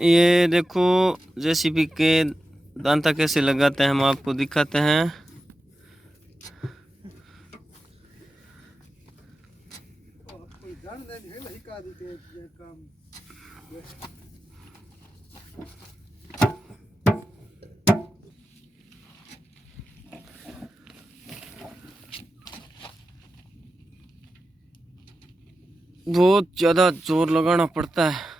ये देखो जेसीबी के दांता कैसे लगाते हैं, हम आपको दिखाते हैं। बहुत ज्यादा जोर लगाना पड़ता है।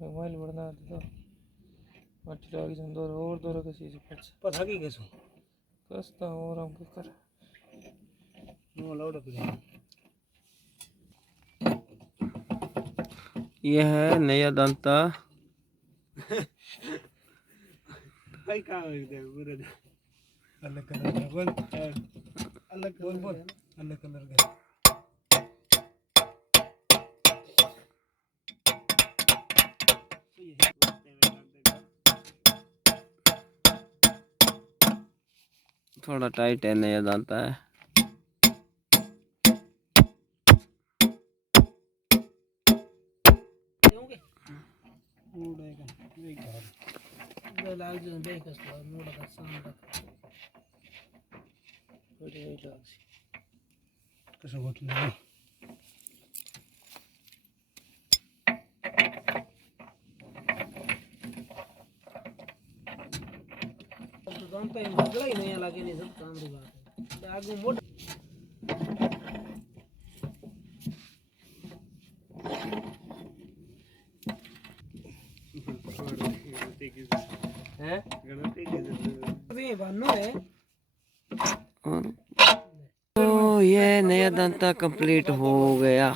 मोबाइल बढ़ना तो मट्टी लाग दौर और दौर कैसे पता की कैसो कसता और हम कर नो लाउड पे। यह है नया दांता। भाई कहाँ है इधर पूरा अलग कलर का बोल, अलग बोल बोल अलग कलर का। थोड़ा टाइट है, नया दांता है। तो ये नया दांता कंप्लीट हो गया।